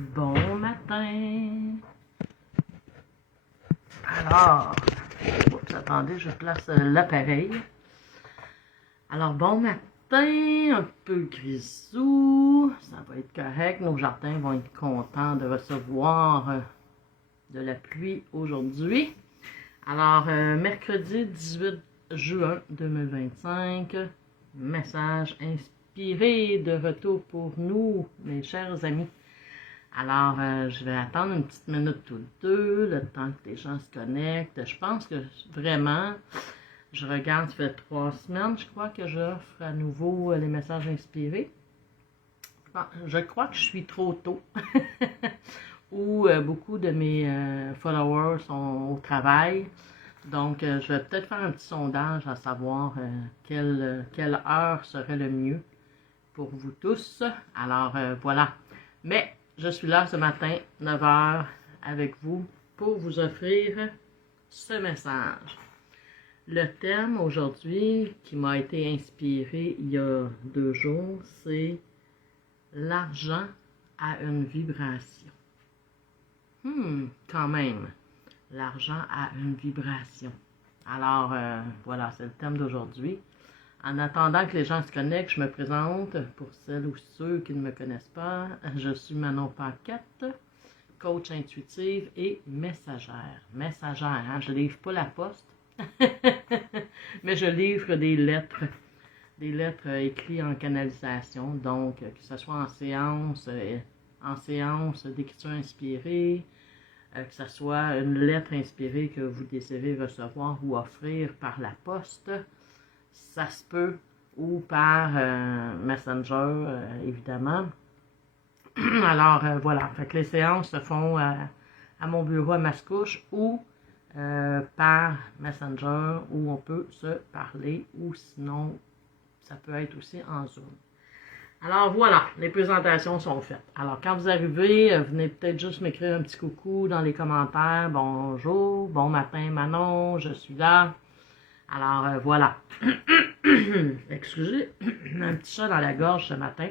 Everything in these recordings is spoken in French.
Bon matin. Alors, oups, attendez, je place l'appareil. Alors, bon matin, un peu grisou, ça va être correct. Nos jardins vont être contents de recevoir de la pluie aujourd'hui. Alors, mercredi 18 juin 2025, message inspiré de retour pour nous, mes chers amis. Alors, je vais attendre une petite minute ou deux, le temps que les gens se connectent. Je pense que vraiment, je regarde, ça fait 3 semaines, je crois, que j'offre à nouveau les messages inspirés. Je crois que je suis trop tôt, ou beaucoup de mes followers sont au travail. Donc, je vais peut-être faire un petit sondage à savoir quelle heure serait le mieux pour vous tous. Alors, voilà. Mais, je suis là ce matin, 9 h, avec vous, pour vous offrir ce message. Le thème aujourd'hui, qui m'a été inspiré il y a 2 jours, c'est l'argent à une vibration. Quand même, l'argent a une vibration. Alors, voilà, c'est le thème d'aujourd'hui. En attendant que les gens se connectent, je me présente. Pour celles ou ceux qui ne me connaissent pas, je suis Manon Paquette, coach intuitive et messagère. Messagère, hein? Je ne livre pas la poste, mais je livre des lettres écrites en canalisation. Donc, que ce soit en séance d'écriture inspirée, que ce soit une lettre inspirée que vous désirez recevoir ou offrir par la poste, ça se peut, ou par Messenger, évidemment. Alors, voilà. Fait que les séances se font à mon bureau à Mascouche ou par Messenger, où on peut se parler, ou sinon, ça peut être aussi en Zoom. Alors, voilà. Les présentations sont faites. Alors, quand vous arrivez, venez peut-être juste m'écrire un petit coucou dans les commentaires. Bonjour, bon matin Manon, je suis là. Alors, voilà. Excusez, un petit chat dans la gorge ce matin.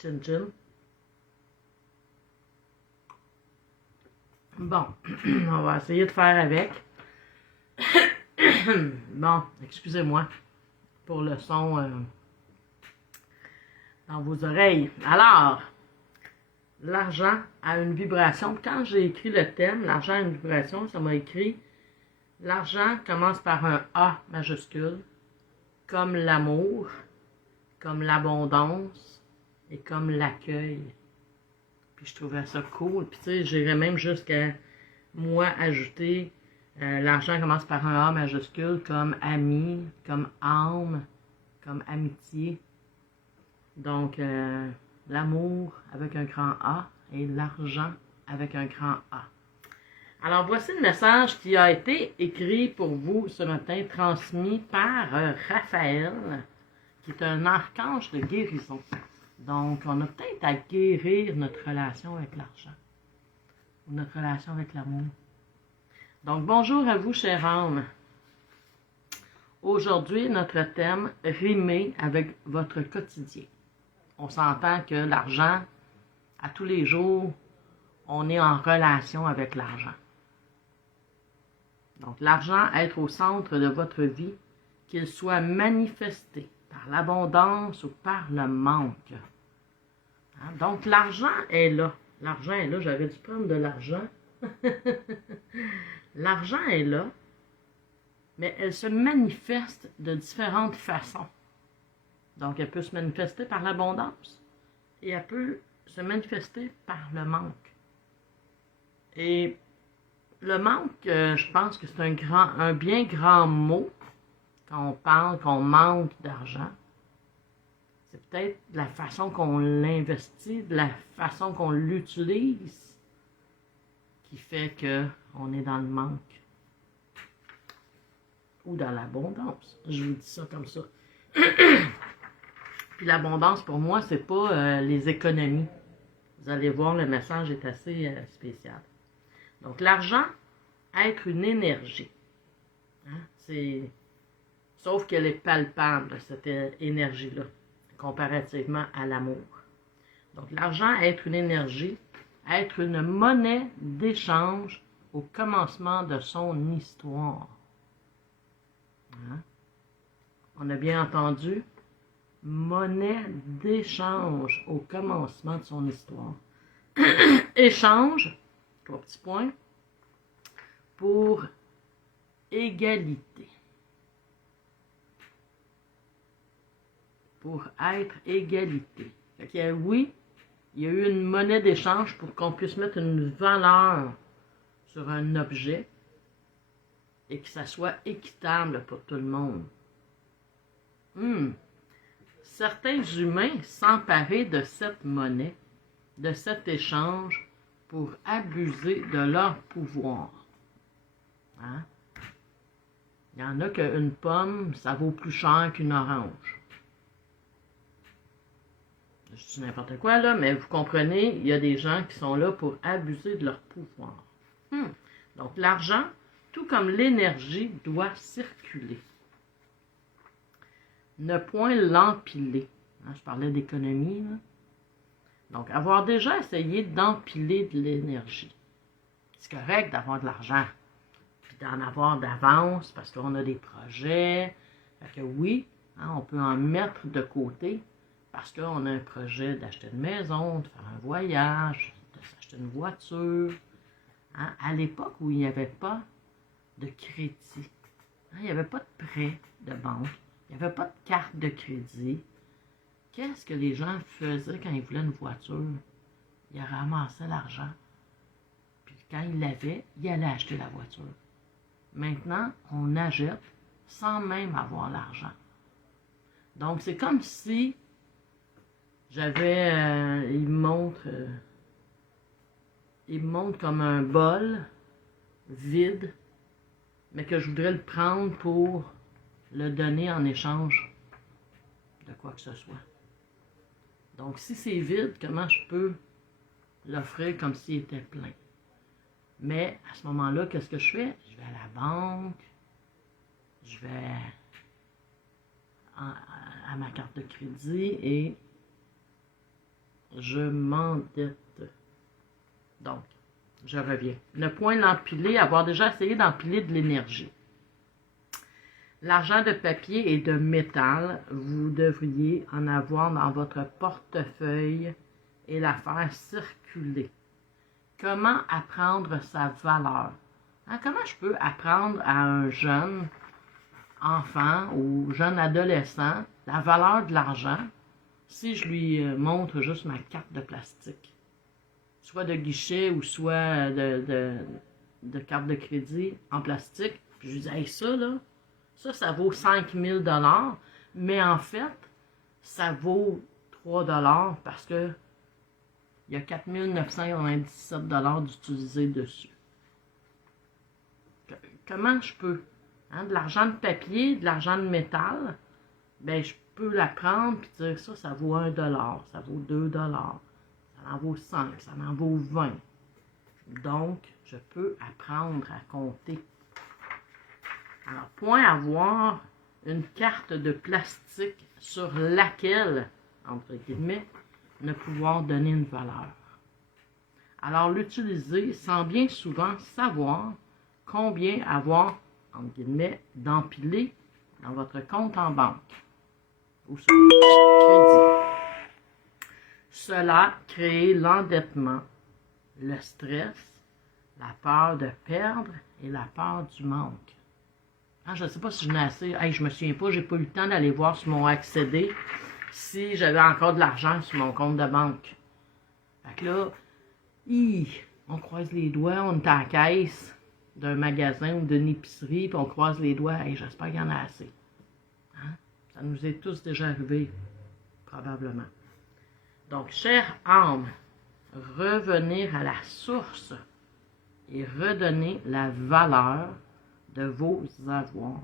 Chin chin. Bon, on va essayer de faire avec. Bon, excusez-moi pour le son dans vos oreilles. Alors, l'argent a une vibration. Quand j'ai écrit le thème, l'argent a une vibration, ça m'a écrit l'argent commence par un A majuscule, comme l'amour, comme l'abondance et comme l'accueil. Puis je trouvais ça cool. Puis tu sais, j'irais même jusqu'à moi ajouter l'argent commence par un A majuscule comme ami, comme âme, comme amitié. Donc, l'amour avec un grand A et l'argent avec un grand A. Alors, voici le message qui a été écrit pour vous ce matin, transmis par Raphaël, qui est un archange de guérison. Donc, on a peut-être à guérir notre relation avec l'argent, ou notre relation avec l'amour. Donc, bonjour à vous, chère âme. Aujourd'hui, notre thème, rimer avec votre quotidien. On s'entend que l'argent, à tous les jours, on est en relation avec l'argent. Donc, l'argent, être au centre de votre vie, qu'il soit manifesté par l'abondance ou par le manque. Hein? Donc, l'argent est là. L'argent est là. J'avais dû prendre de l'argent. L'argent est là, mais elle se manifeste de différentes façons. Donc, elle peut se manifester par l'abondance et elle peut se manifester par le manque. Et le manque, je pense que c'est un bien grand mot quand on parle qu'on manque d'argent. C'est peut-être la façon qu'on l'investit, de la façon qu'on l'utilise qui fait qu'on est dans le manque. Ou dans l'abondance. Je vous dis ça comme ça. Puis l'abondance, pour moi, c'est pas les économies. Vous allez voir, le message est assez spécial. Donc, l'argent, être une énergie. Hein? Sauf qu'elle est palpable, cette énergie-là, comparativement à l'amour. Donc, l'argent, être une énergie, être une monnaie d'échange au commencement de son histoire. Hein? On a bien entendu? Monnaie d'échange au commencement de son histoire. Échange, 3 petits points, pour égalité. Pour être égalité. Fait que, oui, il y a eu une monnaie d'échange pour qu'on puisse mettre une valeur sur un objet et que ça soit équitable pour tout le monde. Certains humains s'emparaient de cette monnaie, de cet échange, pour abuser de leur pouvoir. Hein? Il y en a qu'une pomme, ça vaut plus cher qu'une orange. Je dis n'importe quoi, là, mais vous comprenez, il y a des gens qui sont là pour abuser de leur pouvoir. Donc, l'argent, tout comme l'énergie, doit circuler. Ne point l'empiler. Hein, je parlais d'économie, là. Donc, avoir déjà essayé d'empiler de l'énergie. C'est correct d'avoir de l'argent, puis d'en avoir d'avance, parce qu'on a des projets. Fait que oui, hein, on peut en mettre de côté, parce qu'on a un projet d'acheter une maison, de faire un voyage, de s'acheter une voiture. Hein, à l'époque où il n'y avait pas de crédit, hein, il n'y avait pas de prêt de banque, il n'y avait pas de carte de crédit. Qu'est-ce que les gens faisaient quand ils voulaient une voiture? Ils ramassaient l'argent. Puis quand ils l'avaient, ils allaient acheter la voiture. Maintenant, on achète sans même avoir l'argent. Donc, c'est comme si j'avais... il me montre comme un bol vide, mais que je voudrais le prendre pour le donner en échange de quoi que ce soit. Donc, si c'est vide, comment je peux l'offrir comme s'il était plein? Mais à ce moment-là, qu'est-ce que je fais? Je vais à la banque, je vais à ma carte de crédit et je m'endette. Donc, je reviens. Ne point l'empiler, avoir déjà essayé d'empiler de l'énergie. L'argent de papier et de métal, vous devriez en avoir dans votre portefeuille et la faire circuler. Comment apprendre sa valeur? Hein, comment je peux apprendre à un jeune enfant ou jeune adolescent la valeur de l'argent si je lui montre juste ma carte de plastique? Soit de guichet ou soit de carte de crédit en plastique. Puis je lui dis, hey, ça, là, ça vaut 5 000 $, mais en fait, ça vaut 3 $ parce que il y a 4 997 $ d'utilisés dessus. Comment je peux? Hein, de l'argent de papier, de l'argent de métal, ben je peux la prendre et dire ça vaut 1 $, ça vaut 2 $, ça en vaut 5, ça en vaut 20. Donc, je peux apprendre à compter. Alors, point avoir une carte de plastique sur laquelle, entre guillemets, ne pouvoir donner une valeur. Alors, l'utiliser sans bien souvent savoir combien avoir, entre guillemets, d'empilés dans votre compte en banque ou sur votre crédit. Cela crée l'endettement, le stress, la peur de perdre et la peur du manque. Ah, je ne sais pas si je n'ai assez. Hey, je me souviens pas, j'ai pas eu le temps d'aller voir sur mon accédé si j'avais encore de l'argent sur mon compte de banque. Fait que là, on croise les doigts, on est à la caisse d'un magasin ou d'une épicerie, puis on croise les doigts. Hey, j'espère qu'il y en a assez. Hein? Ça nous est tous déjà arrivé, probablement. Donc, chère âme, revenir à la source et redonner la valeur de vos avoirs.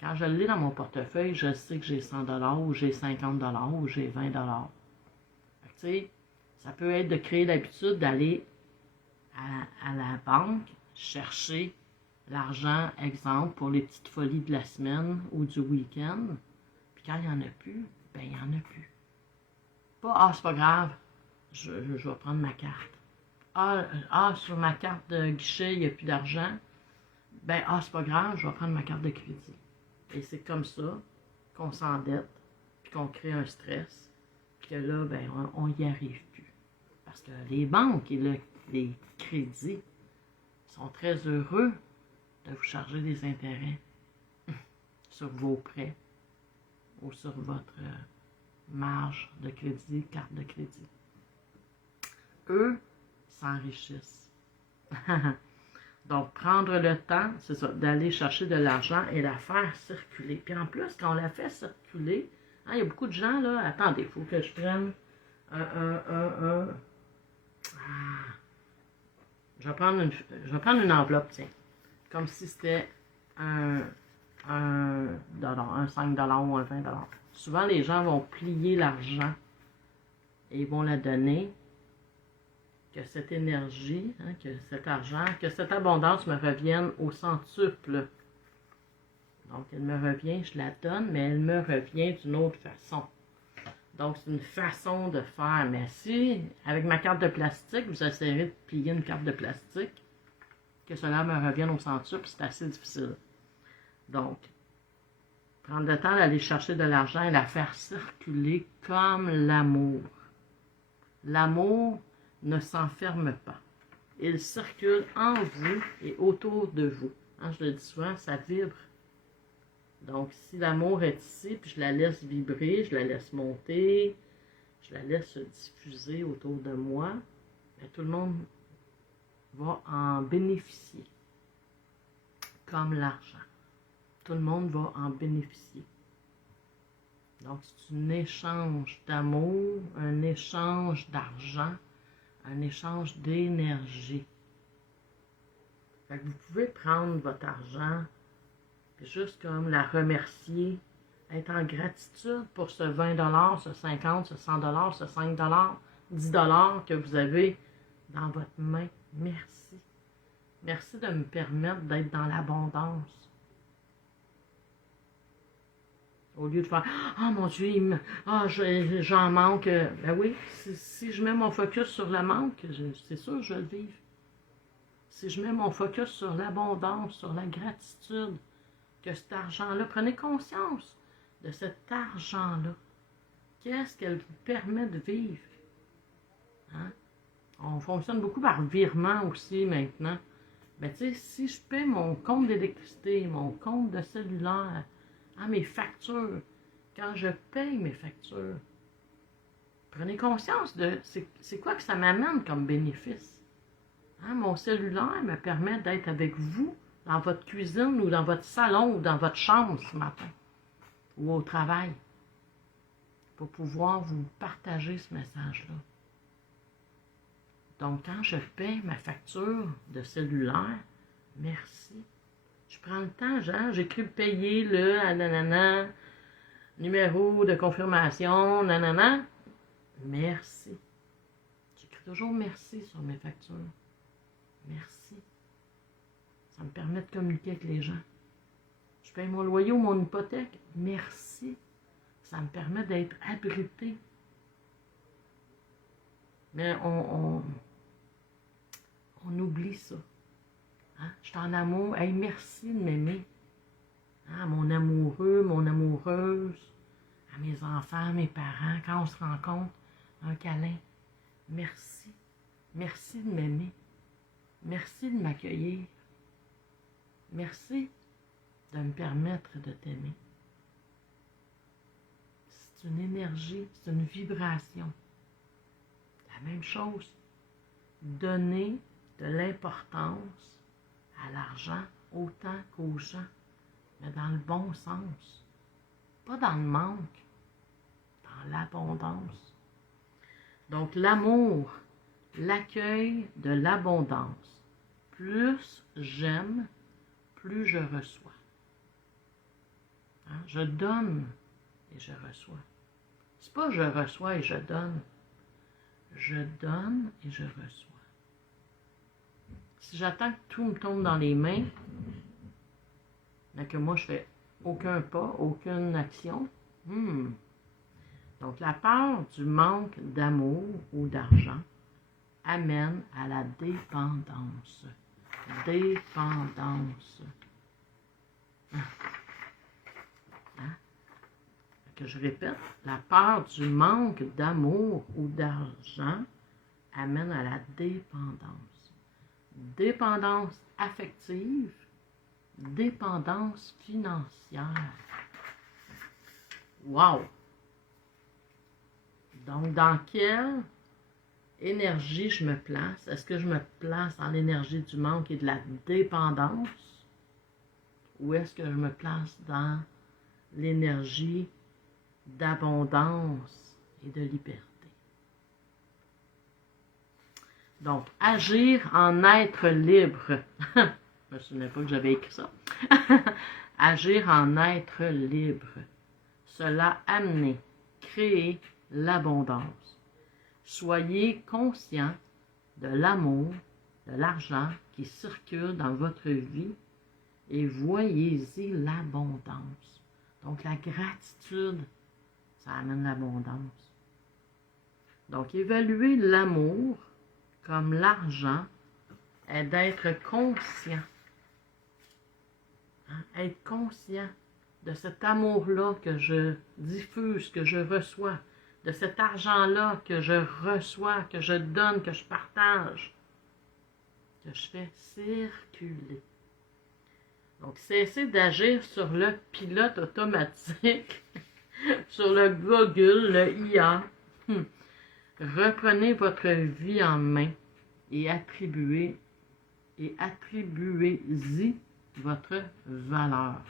Quand je l'ai dans mon portefeuille, je sais que j'ai 100 $ ou j'ai 50 $ ou j'ai 20 $. Tu sais, ça peut être de créer l'habitude d'aller à la banque chercher l'argent, exemple, pour les petites folies de la semaine ou du week-end. Puis quand il n'y en a plus, ben il n'y en a plus. Pas, ah, c'est pas grave, je vais prendre ma carte. Sur ma carte de guichet, il n'y a plus d'argent. Ben, c'est pas grave, je vais prendre ma carte de crédit. Et c'est comme ça qu'on s'endette, puis qu'on crée un stress, puis que là, ben, on n'y arrive plus. Parce que les banques et les crédits sont très heureux de vous charger des intérêts sur vos prêts ou sur votre marge de crédit, carte de crédit. Eux s'enrichissent. Donc, prendre le temps, c'est ça, d'aller chercher de l'argent et la faire circuler. Puis en plus, quand on la fait circuler, il y a beaucoup de gens, là, attendez, il faut que je prenne je vais prendre une enveloppe, tiens, comme si c'était un dollar, un 5 ou un 20 $. Souvent, les gens vont plier l'argent et ils vont la donner, que cette énergie, que cet argent, que cette abondance me revienne au centuple. Donc, elle me revient, je la donne, mais elle me revient d'une autre façon. Donc, c'est une façon de faire. Mais si, avec ma carte de plastique, vous essayerez de plier une carte de plastique, que cela me revienne au centuple, c'est assez difficile. Donc, prendre le temps d'aller chercher de l'argent et la faire circuler comme l'amour. L'amour ne s'enferme pas. Il circule en vous et autour de vous. Je le dis souvent, ça vibre. Donc, si l'amour est ici, puis je la laisse vibrer, je la laisse monter, je la laisse se diffuser autour de moi, bien, tout le monde va en bénéficier. Comme l'argent. Tout le monde va en bénéficier. Donc, c'est un échange d'amour, un échange d'argent, un échange d'énergie. Fait que vous pouvez prendre votre argent, puis juste comme la remercier, être en gratitude pour ce 20 $, ce 50 $, ce 100 $, ce 5 $, 10 $ que vous avez dans votre main. Merci. Merci de me permettre d'être dans l'abondance. Au lieu de faire « Ah, mon Dieu, j'en manque. » Ben oui, si je mets mon focus sur le manque, c'est sûr que je vais le vivre. Si je mets mon focus sur l'abondance, sur la gratitude, que cet argent-là, prenez conscience de cet argent-là. Qu'est-ce qu'elle vous permet de vivre? On fonctionne beaucoup par virement aussi maintenant. Ben, tu sais, si je paie mon compte d'électricité, mon compte de cellulaire, mes factures, quand je paye mes factures, prenez conscience de c'est quoi que ça m'amène comme bénéfice. Mon cellulaire me permet d'être avec vous dans votre cuisine ou dans votre salon ou dans votre chambre ce matin ou au travail pour pouvoir vous partager ce message-là. Donc, quand je paie ma facture de cellulaire, merci. Je prends le temps, j'écris payer le nanana, numéro de confirmation, nanana. Merci. J'écris toujours merci sur mes factures. Merci. Ça me permet de communiquer avec les gens. Je paye mon loyer ou mon hypothèque. Merci. Ça me permet d'être abrité. Mais on oublie ça. Je suis en amour. Hey, merci de m'aimer. Mon amoureux, mon amoureuse, à mes enfants, mes parents, quand on se rencontre, un câlin. Merci. Merci de m'aimer. Merci de m'accueillir. Merci de me permettre de t'aimer. C'est une énergie, c'est une vibration. La même chose. Donner de l'importance à l'argent autant qu'aux gens, mais dans le bon sens. Pas dans le manque, dans l'abondance. Donc l'amour, l'accueil de l'abondance. Plus j'aime, plus je reçois. Je donne et je reçois. C'est pas je reçois et je donne. Je donne et je reçois. Si j'attends que tout me tombe dans les mains, mais que moi je fais aucun pas, aucune action, Donc, la peur du manque d'amour ou d'argent amène à la dépendance. Dépendance. Hein? Que je répète, la peur du manque d'amour ou d'argent amène à la dépendance. Dépendance affective, dépendance financière. Wow! Donc, dans quelle énergie je me place? Est-ce que je me place dans l'énergie du manque et de la dépendance? Ou est-ce que je me place dans l'énergie d'abondance et de liberté? Donc, agir en être libre. Je ne me souviens pas que j'avais écrit ça. Agir en être libre. Cela amener, créer l'abondance. Soyez conscient de l'amour, de l'argent qui circule dans votre vie et voyez-y l'abondance. Donc, la gratitude, ça amène l'abondance. Donc, évaluer l'amour comme l'argent est d'être conscient. Hein? Être conscient de cet amour-là que je diffuse, que je reçois, de cet argent-là que je reçois, que je donne, que je partage, que je fais circuler. Donc, cessez d'agir sur le pilote automatique, sur le Google, le IA. Reprenez votre vie en main et attribuez-y votre valeur.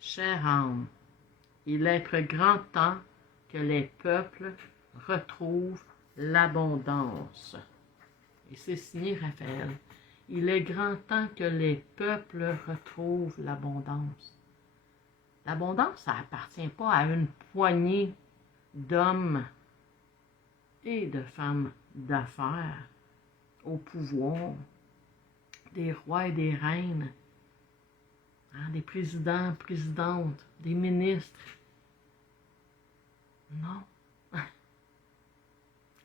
Chère âme, il est grand temps que les peuples retrouvent l'abondance. Et c'est signé Raphaël. Il est grand temps que les peuples retrouvent l'abondance. L'abondance, ça appartient pas à une poignée d'hommes et de femmes d'affaires au pouvoir, des rois et des reines, hein, des présidents, présidentes, des ministres. Non.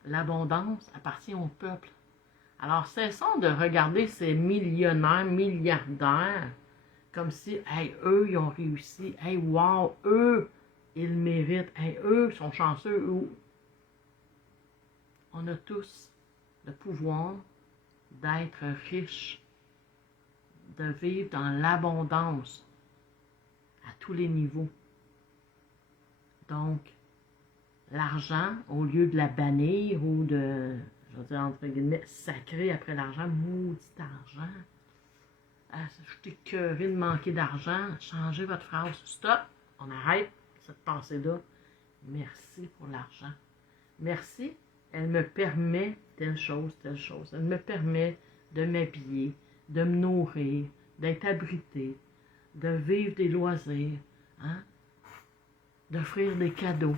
L'abondance appartient au peuple. Alors, cessons de regarder ces millionnaires, milliardaires, comme si, hey, eux, ils ont réussi. Hey, wow, eux, ils méritent. Hey, eux, sont chanceux. On a tous le pouvoir d'être riches, de vivre dans l'abondance à tous les niveaux. Donc, l'argent, au lieu de la bannir ou de, je veux dire, entre guillemets, sacrer après l'argent, maudit argent. Je suis écœurée de manquer d'argent. Changez votre phrase. Stop! On arrête cette pensée-là. Merci pour l'argent. Merci. Elle me permet telle chose, telle chose. Elle me permet de m'habiller, de me nourrir, d'être abrité, de vivre des loisirs, hein? D'offrir des cadeaux.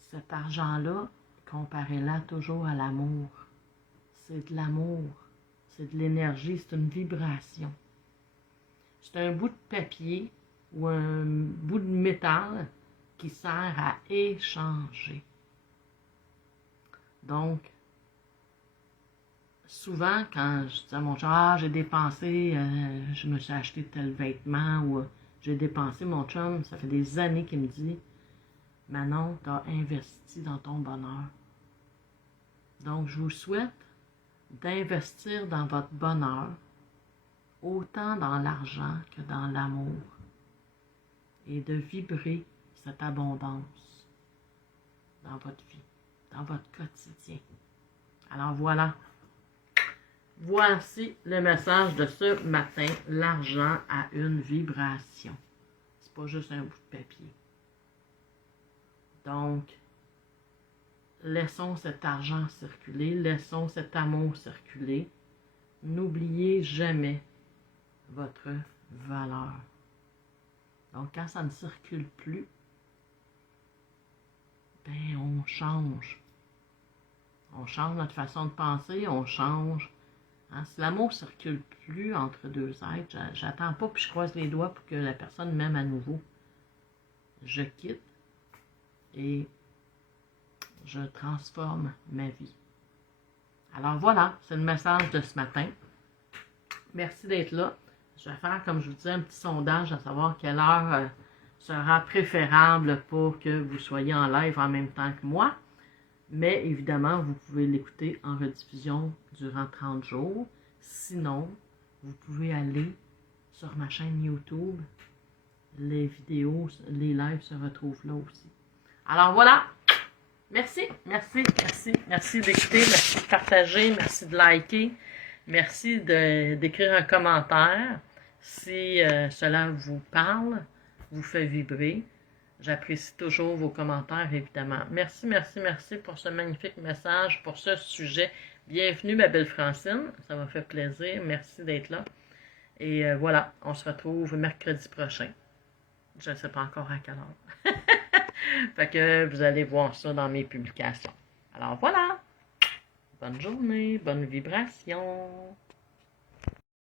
Cet argent-là, comparez-la toujours à l'amour. C'est de l'amour, c'est de l'énergie, c'est une vibration. C'est un bout de papier ou un bout de métal qui sert à échanger. Donc, souvent, quand je dis à mon chum, j'ai dépensé, je me suis acheté tel vêtement ou j'ai dépensé, mon chum, ça fait des années qu'il me dit, Manon, tu as investi dans ton bonheur. Donc, je vous souhaite d'investir dans votre bonheur, autant dans l'argent que dans l'amour, et de vibrer cette abondance dans votre vie, dans votre quotidien. Alors voilà, voici le message de ce matin. L'argent a une vibration. C'est pas juste un bout de papier. Donc, laissons cet argent circuler, laissons cet amour circuler. N'oubliez jamais votre valeur. Donc, quand ça ne circule plus, ben, on change. On change notre façon de penser, on change. Hein, si l'amour ne circule plus entre deux êtres, j'attends pas puis je croise les doigts pour que la personne m'aime à nouveau. je quitte et je transforme ma vie. Alors voilà, c'est le message de ce matin. Merci d'être là. Je vais faire, comme je vous disais, un petit sondage à savoir quelle heure sera préférable pour que vous soyez en live en même temps que moi. Mais évidemment, vous pouvez l'écouter en rediffusion durant 30 jours. Sinon, vous pouvez aller sur ma chaîne YouTube. Les vidéos, les lives se retrouvent là aussi. Alors voilà. Merci, merci, merci, merci d'écouter, merci de partager, merci de liker, merci d'écrire un commentaire si cela vous parle, vous fait vibrer. J'apprécie toujours vos commentaires, évidemment. Merci, merci, merci pour ce magnifique message, pour ce sujet. Bienvenue, ma belle Francine, ça m'a fait plaisir, merci d'être là. Et voilà, on se retrouve mercredi prochain. Je ne sais pas encore à quelle heure. Fait que vous allez voir ça dans mes publications. Alors voilà. Bonne journée, bonne vibration.